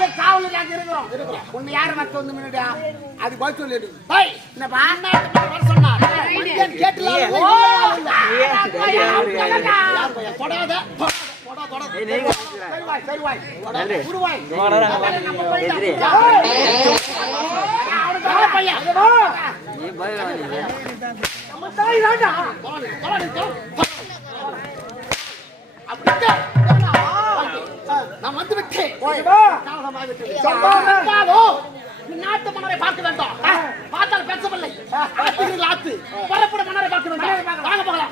இருக்கிறோம். உன்னை யாரு வர வந்து முன்னாடியா? அது பதில் சொல்லிடு. ஏய், என்னப்பா? சொன்னார். வந்தேன் கேட்டுல ஆளு இல்லை, இல்லை, இல்லை. யார் பையா? யார் பையா? தொடாத, தொடாத, தொடாத, தொடாத. சரி வாய், சரி வாய். தொடாத, விடு வாய். அதானே நம்ம போயிட்டோம். ஏய், நான் வந்து விட்டேன். நாட்டு மன்னரை பார்க்க வேண்டும். பார்த்தால் பேசவில்லை. ஆத்து. புறப்பட மன்னரை பார்க்க வேண்டும். வாங்க போகலாம்.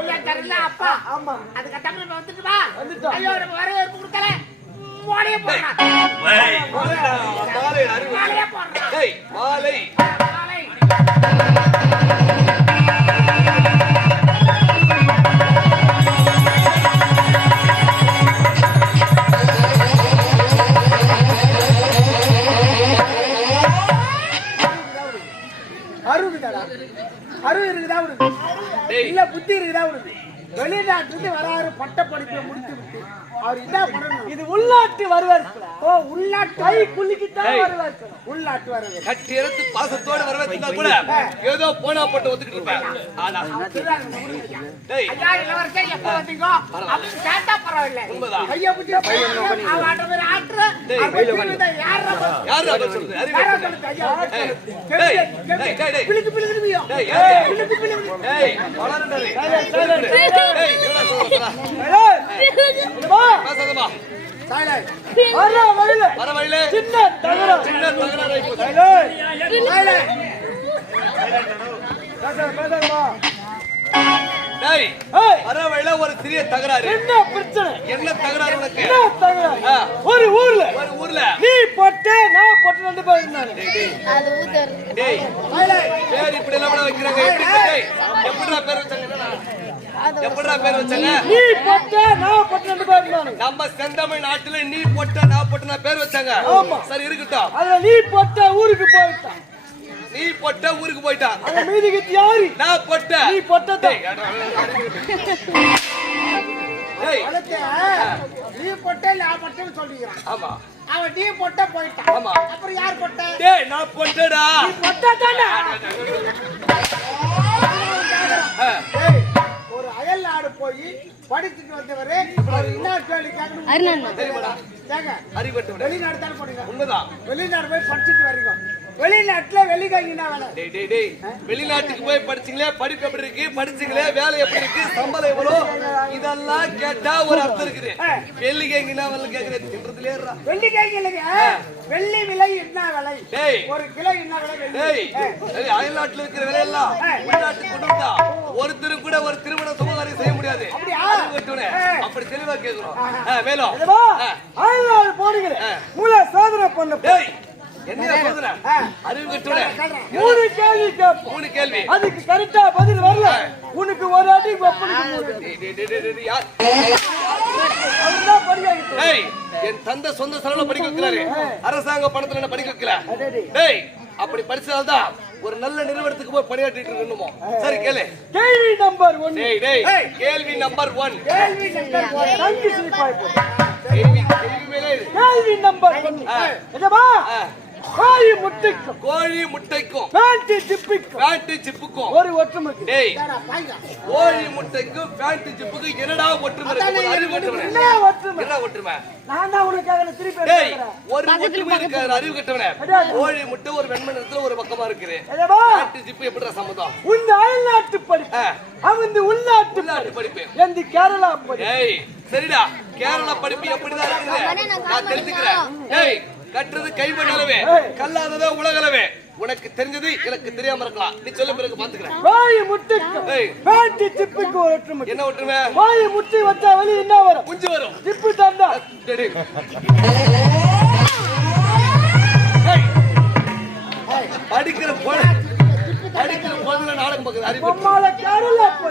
சொல்லியாச்சாருல்ல, அப்பா. ஆமா அதுக்கு தமிழ் வந்துட்டுமா? வந்துட்டோம். ஐயோ, நம்ம வரவேற்பு கொடுக்கல. மோடியே போடுறான். மாலையே போடுறான். டேய், மாலை மாலை. புத்தி இருக்குதா உனக்கு வெளிநாட்டுல வராரு பட்ட படிப்பை முடித்து அவர் என்ன பண்ணணும். இது உள்நாட்டு வரவேற்பு. ஓ உள்நாட்டு கை குலுக்கித்தான் டேய். வரவேற்பு. உள்நாட்டு வரவேற்பு. கட்டி எடுத்து பாசத்தோடு வரவேற்பிருந்தா கூட ஏதோ போனா போட்டு ஒத்துக்கிட்டு ஆனா ஐயா, எப்ப வந்தீங்க? கேட்டா பரவாயில்லை. உண்மைதான். கையை பிடிச்சு மாதிரி தான் பண்றது? யாரு சொல்றது? யாரா ஐயா? டேய், டேய், டேய். பிளுக்கு, பிளுக்கு. டேய். டேய். டேய், வர வழியில. வர வழியிலே. சின்ன தகரம் சின்ன தகராறாயி போச்சு. டேய், ஏய், வர வழியில ஒரு சிறிய தகராறு. என்ன பிரச்சனை? என்ன தகராறு உனக்கு? என்ன தகரம் ஆ. ஒரு ஊர்ல. ஒரு ஊர்ல. நீ பொட்டு நான் பொட்டு ரெண்டு பேர் இருந்தாங்க. டேய் பேர் இப்படி எல்லாம் கூட வைக்கிறாங்க. எப்படி டேய் எப்படிடா பேர் வச்சாங்க என்னடா? எப்படிடா பேர் வச்சாங்க? நீ பொட்டு நான் பொட்டு ரெண்டு பேர் இருந்தாங்க நம்ம செந்தமிழ் நாட்டுல நீ பொட்ட நான் பொட்ட பேர் வச்சாங்க. ஆமா. சரி இருக்கட்டும். அதுல நீ பொட்ட ஊருக்கு போயிட்டான் நீ பொட்ட ஊருக்கு போயிட்டான் அந்த மீதிக்கு யாரு? நான் பொட்ட. நீ. டேய், நீ பொட்ட நான் பொட்டன்னு சொல்லிக்கிறான் ஆமா. அவன் நீ பொட்ட போயிட்டான் ஆமா. அப்புறம் யார் பொட்ட? டேய் நான் பொட்டடா. போய் படிச்சுட்டு வந்தவரு. வெளிநாடு தானே போனீங்க? உண்மைதான். வெளிநாடு போய் படிச்சுட்டு வரீங்க. வெளிநாட்டுல வெளிக்காங்கினா வேலை டேய் டேய் டேய். வெளிநாட்டுக்கு போய் படிச்சீங்களே? படிப்பு எப்படி இருக்கு? படிச்சீங்களே? வேலை எப்படி இருக்கு? சம்பளம் எவ்வளவு இதெல்லாம் கேட்டா ஒரு அர்த்தம் இருக்குது. வெள்ளிக்கு எங்கன்னா வரல கேக்குறேன் தின்றதுலே இருடா. வெள்ளிக்காய்க்கு இல்லைங்க வெள்ளி விலை என்ன விலை? டேய். ஒரு கிலோ என்ன விலை டேய். டேய், அயல்நாட்டுல இருக்கிற வேலையெல்லாம் உள்நாட்டுக்கு கொண்டு வந்தா ஒருத்தர் கூட ஒரு திருமண சுபகாரியம் செய்ய முடியாது. அப்படி தெளிவா கேக்குறோம். மேலும் போனீங்க மூல சாதனை பண்ண. டேய். என்ன சொல்ற? அறிவு கெட்டவனே. மூணு கேள்வி கேட்போம் மூணு கேள்வி. அதுக்கு கரெக்டா பதில் வரல. உனக்கு ஒரு அடி வெப்பனுக்கு யார்? என் தந்தை சொந்த செலவுல படிக்க வைக்கிறாரு. அரசாங்க பணத்துல என்ன படிக்க வைக்கல? டேய் அப்படி படிச்சதால்தான் ஒரு நல்ல நிறுவனத்துக்கு போய் பணியாற்றிட்டு இருக்கணுமோ சரி கேளு. கேள்வி நம்பர் டேய் கேள்வி நம்பர் ஒன். கேள்வி நம்பர் போ. கேள்வி கேள்வி மேலே இரு. கேள்வி நம்பர் ஆ. கோழி முட்டைக்கும். கோழி முட்டைக்கும். பேண்டி ஜிப்பிக்கும். பேண்ட் ஜிப்புக்கும். ஒரு ஒற்றுமை டேய். கோழி முட்டைக்கும் பேண்ட் ஜிப்புக்கும் என்னடா ஒற்றுமை இருக்கு? என்ன ஒற்றுமை? என்ன ஒற்றுமை? நான் தான் உனக்காக திருப்பி டேய் ஒரு ஒற்றுமை இருக்காது அறிவு கட்டவனே. கோழி முட்டை ஒரு வெண்மை நிறத்துல ஒரு பக்கமா இருக்குது. பேண்ட் ஜிப்பு எப்படிடா சம்மதம் உந்த அயல்நாட்டு படிப்பு. அவந்து உள்நாட்டு உள்நாட்டு படிப்பு. எந்த கேரளா படிப்பு? டேய் சரிடா. கேரளா படிப்பு எப்படிதான் இருக்குது? நான் தெரிஞ்சுக்கிறேன். டேய் கட்டுறது கைவண்ண அளவே கல்லாததே உலகளவே. உனக்கு தெரிஞ்சது எனக்கு தெரியாம இருக்கலாம். நீ சொல்ல பிறகு பாத்துக்கிறேன் கோழி முட்டைக்கும் ஏய். பேண்டி ஜிப்புக்கு ஒரு ஒற்றுமை. என்ன ஒற்றுமை? கோழி முட்டை வச்சா வெளியே என்ன வரும்? குஞ்சு வரும். ஜிப்பு. டேய். படிக்கிற பொழு படிக்கிற பொழுதுல நாடகம் பார்க்குது அறிவு.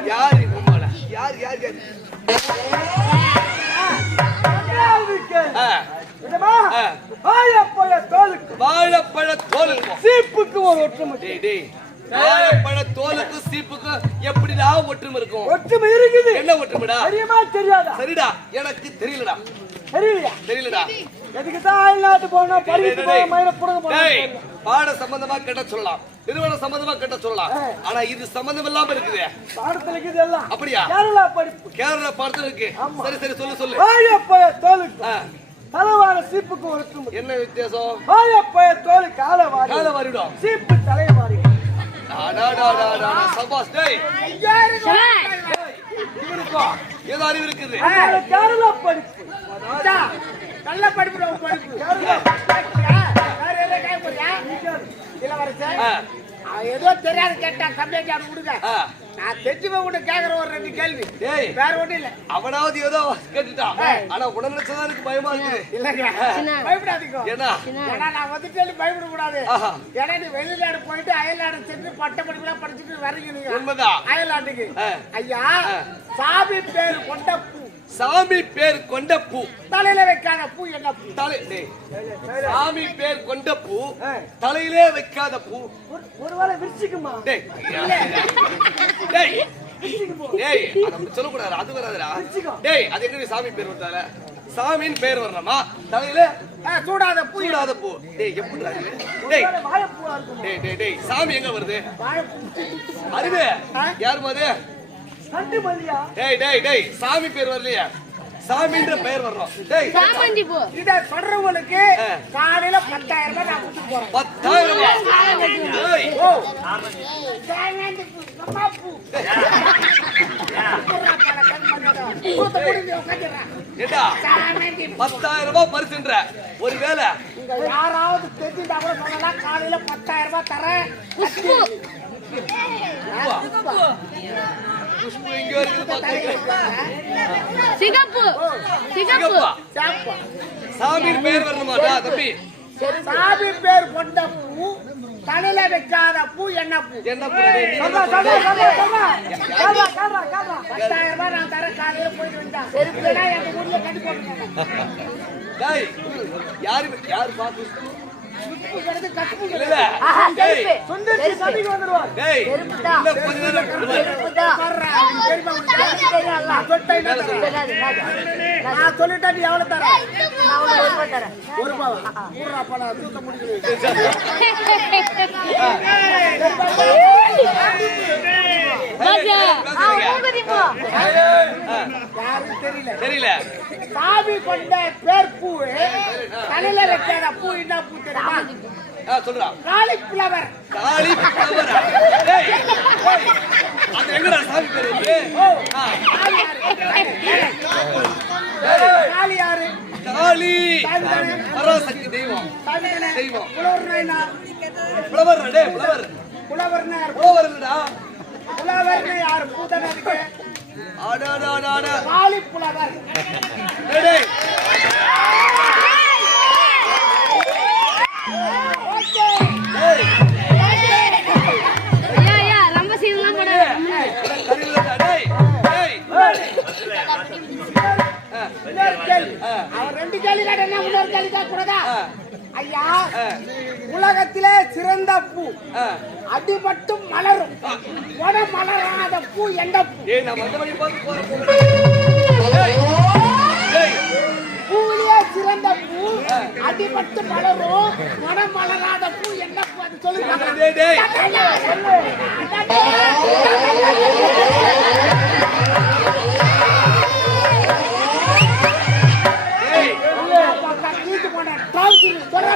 யாரு யார் யார் யார்? வாழைப்பழ தோலுக்கு. வாழைப்பழ தோலுக்கும் சீப்புக்கு ஒரு ஒற்றுமை. வாழைப்பழ தோலுக்கும் சீப்புக்கும் எப்படிடா ஒற்றுமை இருக்கும்? ஒற்றுமை இருக்குது. என்ன ஒற்றுமைடா? தெரியுமா தெரியாதா? சரிடா. எனக்கு தெரியலடா. தெரியலையா? தெரியலடா. எதுக்கு தான் அயல்நாட்டு போனா படிக்க போனா மயில புடுங்க போனா பாட சம்பந்தமா கேட்ட சொல்லலாம். நிறுவனம் சம்பந்தமா கேட்ட சொல்லலாம். ஆனா இது சம்பந்தம் இல்லாம இருக்குது. பாடத்துல இருக்குது எல்லாம். அப்படியா? கேரளா படிப்பு. கேரளா பாடத்துல இருக்கு. சரி சரி சொல்லு சொல்லு. வாழைப்பழ தோலுக்கு. தலைவார சீப்புக்கு ஒரு ஒற்றுமை என்ன வித்தியாசம்? வாழைப்பழ தோலுக்கு ஆலவாரி கால வருடம் சீப்பு தலைவாரி. சபாஸ் டேய். இவனுக்கும் ஏதோ அறிவு இருக்குது. கேரளா படிப்பு. நல்ல படிப்பு. கேட்குறியா? வேற எதுவும் கேட்க போறியா? ஏதோ தெரியாது கேட்டான் கம்ப்ளைண்ட் அவனுக்கு கொடுங்க. ஆ. நான் தெரிஞ்சுமே உன்னை கேட்கற ஒரு ரெண்டு கேள்வி. டேய். வேற ஒண்ணும் இல்ல. அவனாவது ஏதோ கேட்டுட்டான். ஆனா உடனே நினைச்சதா எனக்கு பயமா இருக்குது. இல்லங்க. பயப்படாதீங்க. ஏன்னா நான் வந்துட்டு பயப்பட கூடாது. ஏன்னா நீ வெளிநாடு போயிட்டு அயல்நாடு சென்று பட்ட படிப்புலாம் படிச்சுட்டு வரீங்க நீங்க. உண்மைதான். அயல்நாட்டுக்கு. ஐயா சாமி பேர் கொண்ட சாமி பேர் கொண்ட பூ. தலையில வைக்காத பூ என்ன பூ? தலை டேய். சாமி பேர் கொண்ட பூ தலையிலே வைக்காத பூ. ஒரு- ஒருவேளை விரிச்சுக்குமா? டேய். சொல்லக்கூடாது அது வராதுடா. டேய் அது எங்க சாமி பேர் வந்தால சாமியின் பேர் வரணுமா? தலையில சூடாத பூ. பூடாத பூ. டேய் எப்படி? டேய். டேய் டேய் சாமி எங்க வருது? அறிவு யாருமா அது கண்டு மல்லியா டேய் டேய் டேய் சாமி பேர் வரலையா. சாமின்ற பெயர் வரணும் டேய் சாமந்தி பூ. இத சொல்றவங்களுக்கு. காலையில பத்தாயிரம் ரூபாய் நான் கொடுத்து போறேன். பத்தாயிரம் டேய். ஓ. சாயங்காலத்து பூ, சாயங்காலத்து பூ. பத்தாயிரம் ரூபாய் பரிசுன்ற. ஒருவேளை. யாராவது தெரிஞ்சுட்டா கூட சொல்லலாம். காலையில பத்தாயிரம் ரூபாய் தரேன். சிகப்பு. சிகப்பு. சாமியின் பெயர் வரணுமாடா தம்பி. சாமி பேர் கொண்ட பூ தலையில வைக்காத பூ என்ன பூ? என்ன. பத்தாயிரம் ரூபாய் நான் தரேன் காலையில போயிட்டு வந்தா. இல்லைன்னா எங்க ஊர்ல கட்டி போட்டுருக்காங்க டேய் யாரு யாரு டேய். சுந்தர்சி சபைக்கு வந்துடுவார். டேய் இல்ல கொஞ்ச நேரம் நான் சொல்லிட்டேன் நீ எவ்வளவு தர ஒரு ரூபாவா நூறு ரூபா தூக்க தெரியல சாமி கொண்ட பேர் பூ தலையில வைக்காத பூ என்ன பூ தெரியுமா சொல்றா. காலிஃபிளவர். டேய், அது எங்கடா சாமி பேர்? ஆ, காளி. பராசக்தி தெய்வம். தெய்வம். புலவர் டேய் புலவர். புலவர்னா யாரு? புலவர் புலவர்னா யாரு? பூ தானே இருக்கு ஆடாடாடாட. காளி புலவர் டேய் டேய் டேய். அவன் ரெண்டு கேள்வி கேட்டா இன்னொரு கேள்வி கேட்க கூடாதா ஐயா உலகத்திலே சிறந்த பூ. ஆ. அடிபட்டும் மலரும். உட மலராத பூ எந்த பூவிலே சிறந்த பூ அடிபட்டு மலரும். உட மலராத பூ எந்த பூ? அது சொல்லுங்க.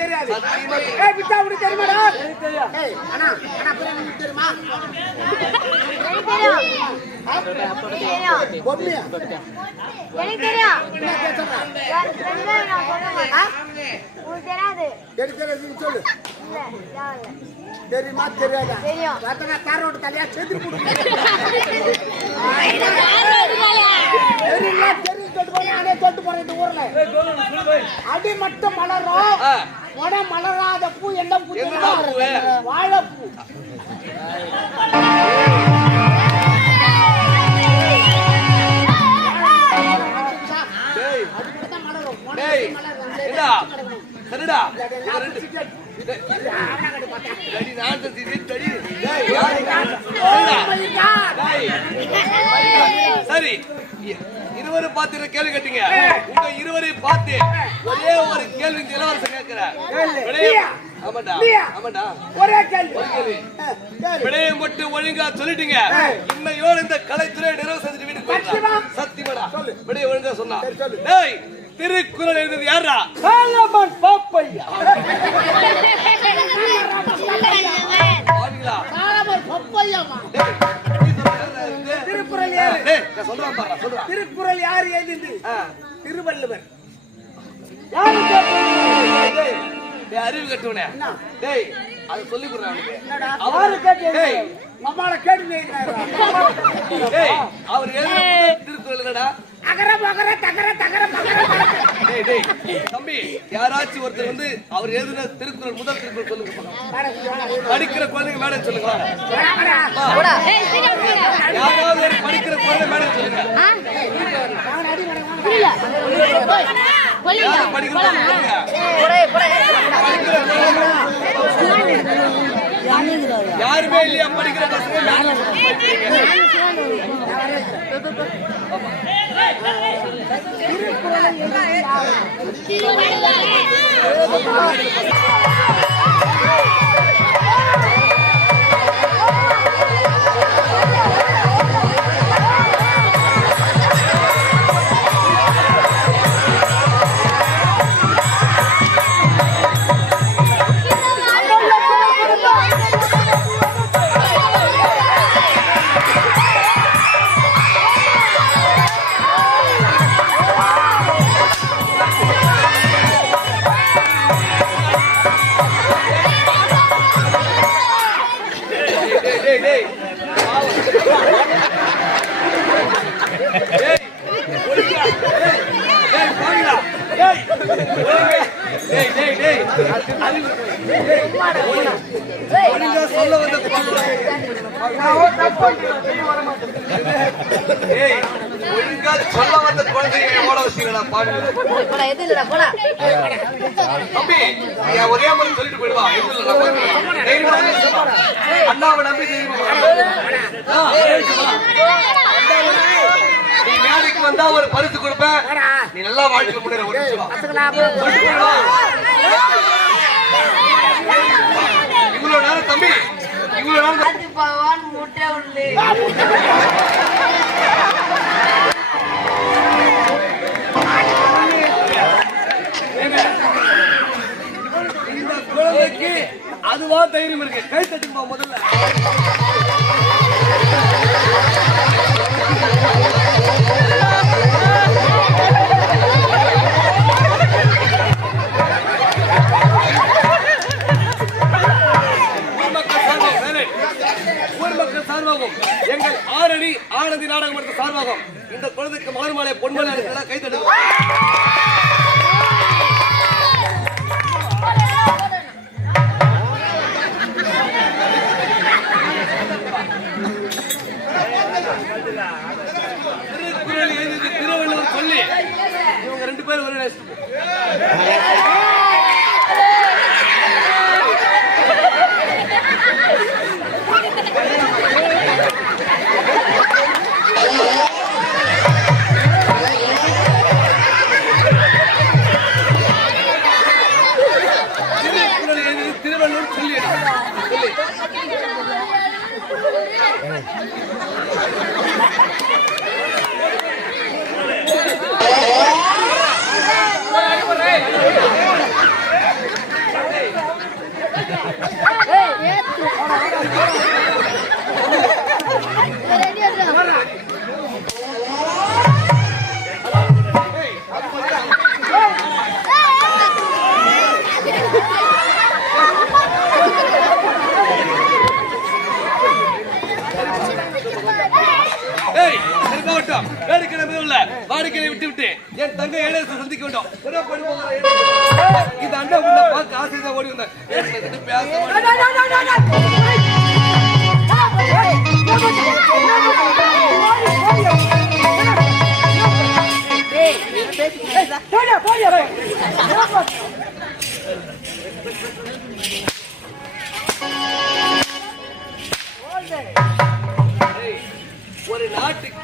உட்கார்ந்தா? ஏய், நான் book பண்ணி போயிடுறேன், டேய். வைங்க வேண்டாம் சரிடா, டேய். டேய், சத்தியமா எனக்கு தெரியலடா. சத்தியமா தெரியல. எனக்கு தெரியும் ரெண்டு நான் சொல்லுவேன் உங்களுக்கு தெரியாது சொல்லு இல்ல. தெரியுமா? தெரியாதா? தெரியும். ரத்தனா தார் ரோடு தலையா செத்து போடு தெரியுமா? தெரியும். சொல்லிட்டு போறேன் நானே சொல்லிட்டு போறேன் இந்த ஊர்ல. அடி மட்டும் மலரும். உட மலராத பூ என்ன பூ? வாழைப்பூ? சரிடா, ரெண்டு- சரி. இ- இருவரும் பார்த்து கேள்வி கேட்டீங்க. உங்க இருவரை பார்த்து ஒரே ஒரு கேள்வி இந்த இளவரசன் கேட்கிறேன். விடையை மட்டும் ஒழுங்கா சொல்லிட்டீங்க. இன்னையோட இந்த கலைத்துறை நிறைவு செஞ்சு வீட்டுக்கு சத்தியமாடா. விடையை ஒழுங்கா சொன்னா திருக்குறள் எழுதியது யாரா டேய், அறிவு கட்டுவனே டேய் அது சொல்லி கொடுறேன் அவனுக்கு. யாரு கேட்டு டேய் நம்மால கேட்டு எழுதினாரா? டேய் அவர் எழுதின முதல் திருக்குறள் என்னடா? அகர மகர தகர தகர. டேய் டேய் தம்பி யாராச்சும் ஒருத்தர் வந்து அவர் எழுதின திருக்குறள் முதல் திருக்குறள் சொல்லுங்க. படிக்கிற குழந்தைங்க மேடம் சொல்லுங்க. யாராவது படிக்கிற குழந்தை மேடம் சொல்லுங்க. யாருமே இல்லையா படிக்கிற பசங்க சொல்ல வந்த ஒழுங்கா சொல்ல வந்த குழந்தைய ஓட பாருங்க தம்பி ஒரே சொல்லிட்டு போயிடுவா வந்து அண்ணாவை நம்பி நீ மேடைக்கு வந்தா ஒரு பரிசு கொடுப்பேன் நீ நல்லா வாழ்க்கை முடியற ஒரு நிமிஷம் வா. சொல்லிட்டு போயிடுவா. இவ்வளவு நேரம் தம்பி இவ்வளவு நேரம் இந்த குழந்தைக்கு அதுவா தைரியம் இருக்கு. கை தட்டுமா முதல்ல. ஆரணி ஆனந்தி நாடகம் எடுத்த சார்பாகவும் இந்த குழந்தைக்கு மலர் மாலை பொன்மலை கைத்தடுவோம்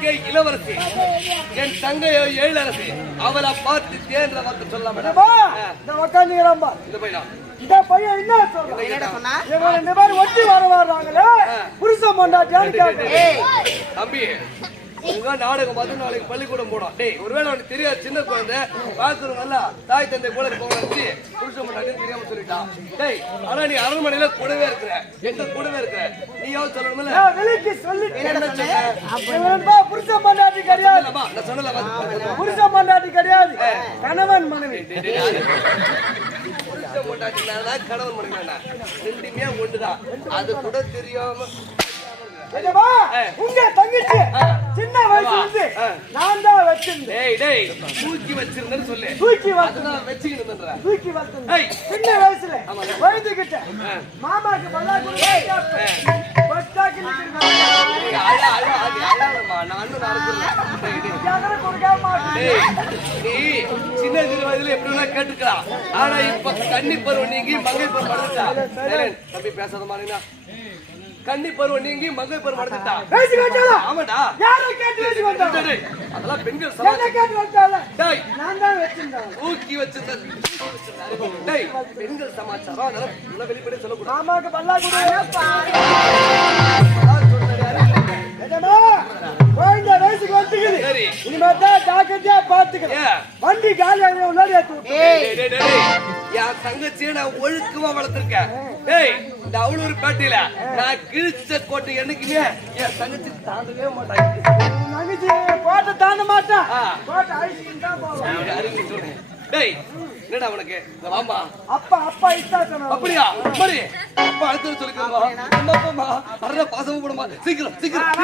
நாட்டுக்கே இளவரசி என் தங்கையோ எழிலரசி அவளை பார்த்து தேன்ற வார்த்தை சொல்லாம வா, இந்த உக்காந்துக்கிறான் பார். இந்த பையனா? இந்த பையன் என்ன சொல்றான்? இவன் ரெண்டு பேரும் ஒட்டி வர வர்றாங்களே, புருஷன் பொண்டாட்டியான்னு கேட்கறான். தம்பி உங்க நாடகம் பார்த்து நாளைக்கு பள்ளிக்கூடம் போடும். டேய் ஒருவேளை உனக்கு தெரியாது சின்ன குழந்தை. பாக்குறவங்க தாய் தந்தை கூட போக வச்சு புருஷன் முன்னாடி தெரியாம சொல்லிட்டான் டேய் ஆனா நீ அரண்மனையில கூடவே இருக்கிற. எங்க கூடவே இருக்கிற? நீயாவது சொல்லணும்ல? ரெண்டு பேரும் புருஷன் பொண்டாட்டி கிடையாது. நான் சொன்னல பாத்து புருஷன் பொண்டாட்டி கிடையாது. கணவன் மனைவி. புருஷன் பொண்டாட்டினால கணவன் மனைவினா ரெண்டுமே ஒண்ணுதான். அது கூட தெரியாம? உங்க தங்கச்சி சின்ன வயசுல இருந்து நான் தான் வச்சிருந்தேன் தூக்கி வச்சிருந்தேன்னு சொல்லு தூக்கி வச்சு அதுதான் வச்சுக்கணும்ன்ற தூக்கி வச்சிருந்தேன். சின்ன வயசுல வயதுகிட்ட மாமாக்கு பல்லா சின்ன சிறு வயதுல எப்படி கேட்டுக்கலாம் ஆனா இப்ப கன்னி பருவம் நீங்கி மங்கை பருவம் தம்பி பேசாத மாதிரினா கன்னி பருவம் நீங்கி மங்கை பருவம் அடைஞ்சிட்டா பேசி வச்சாலா ஆமாடா யாரை கேட்டு பேசி வந்தா டேய், அதெல்லாம் பெண்கள் என்ன கேட்டு வச்சால டேய் நான் தான் வச்சிருந்தேன் தூக்கி டேய் பெண்கள் சமாச்சாரம் அதெல்லாம் இதெல்லாம் வெளிப்படையா சொல்லக்கூடாது மாமாக்கு பல்லா கொடு குழந்தை வயசுக்கு வந்துக்குது இனிமே தான் ஜாக்கிரதையா பாத்துக்கிறேன் வண்டி காலி ஆகிற முன்னாடி என் தங்கச்சியை நான் ஒழுக்கமா வளர்த்திருக்கேன் டேய் இந்த அவளூர் பேட்டையில நான் கிழிச்ச கோட்டை என்னைக்குமே என் தங்கச்சி தாண்டவே மாட்டாங்க தங்கச்சி கோட்டை தாண்ட மாட்டான். கோட்டை அழிச்சுட்டு தான் அறிவு சொல்றேன் டேய் என்னடா உனக்கு இந்த வாமா அப்பா அப்பா இஷ்டா சொன்னாங்க அப்படியா மாதிரி அப்பா அடுத்து சொல்லிக்கிறோமா என்னப்பாமா அரை பாசமா போடுமா சீக்கிரம் சீக்கிரம்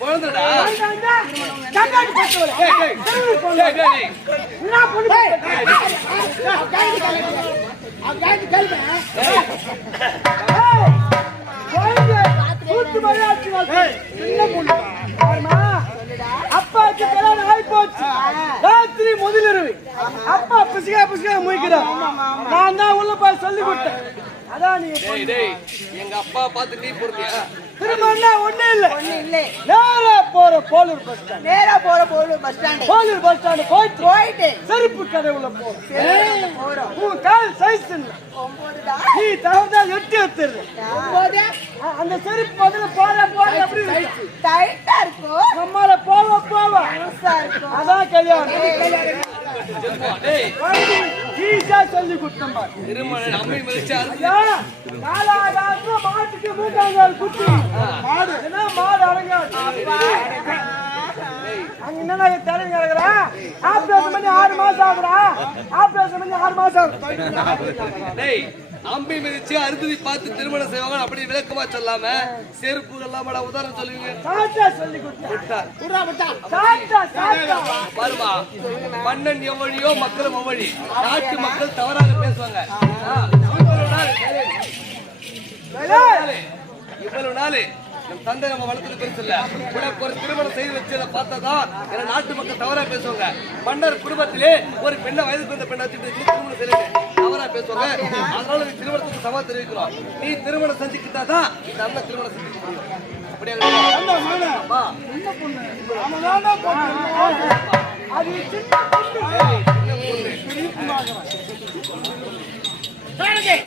போனவளே. டேய், டேய், டேய். என்ன பண்ணி அப்பாக்கு கல்யாணம் ஆகி போச்சு ராத்திரி முதலிரவு. அப்பா புசிகா புசிகா முடிக்கிறார் நான் தான் உள்ள போய் சொல்லி கொடுத்தேன். அதான் டேய் எங்க அப்பா பார்த்து நீ போறியா திருமணம் ஒண்ணு இல்ல. ஒண்ணு இல்லை. நேரா போற போலூர் பஸ் ஸ்டாண்ட் நேரா போற போற bus stand Polur bus stand போயிட்டு போயிட்டு. செருப்பு கடை உள்ள போறோம். உன் கால் சைஸ் இல்ல. ஒன்பதுதான் நீ தகுந்தா எட்டு எடுத்துரு. அந்த செருப்பு முதல்ல போற போற எப்படி இருக்கு? டைட்டா இருக்கும் நம்மால போவ போவ. லூசா இருக்கும் அதான் கல்யாணம். ஈஸியா சொல்லி காலாகாலத்துல மாட்டுக்கு மூக்காங்கால் குத்தி மாடு. என்ன மாடு அடங்காது. அங்க என்னடா தலைவி கிடக்குறா ஆபரேஷன் பண்ணி ஆறு மாசம் ஆகுறா? ஆபரேஷன் பண்ணி ஆறு மாசம் ஆகுது அம்பி மிதிச்சு அறுதி பார்த்து திருமணம் செய்வாங்க. அப்படி விளக்கமா சொல்லாம செருப்பு எல்லாம் உதாரணம் சொல்லுவீங்க. பாருமா மன்னன் எவ்வழியோ மக்களும் எவ்வழி நாட்டு மக்கள் தவறாக பேசுவாங்க. இவ்வளவு நாள். நம் தந்தை நம்ம வளர்த்தது பெருசு இல்ல. உனக்கு ஒரு திருமணம் செய்து வச்சதை பார்த்ததான் என நாட்டு மக்கள் தவறா பேசுவாங்க. மன்னர் குடும்பத்திலே ஒரு பெண்ணை வயதுக்கு வந்த பெண்ணை வச்சுட்டு நீ திருமணம் செய்யல தவறா பேசுவாங்க. அதனால நீ திருமணத்துக்கு சமா தெரிவிக்கிறோம். நீ திருமணம் செஞ்சுக்கிட்டாதான் இந்த அண்ணன் திருமணம் செஞ்சுக்க முடியும். அப்படியே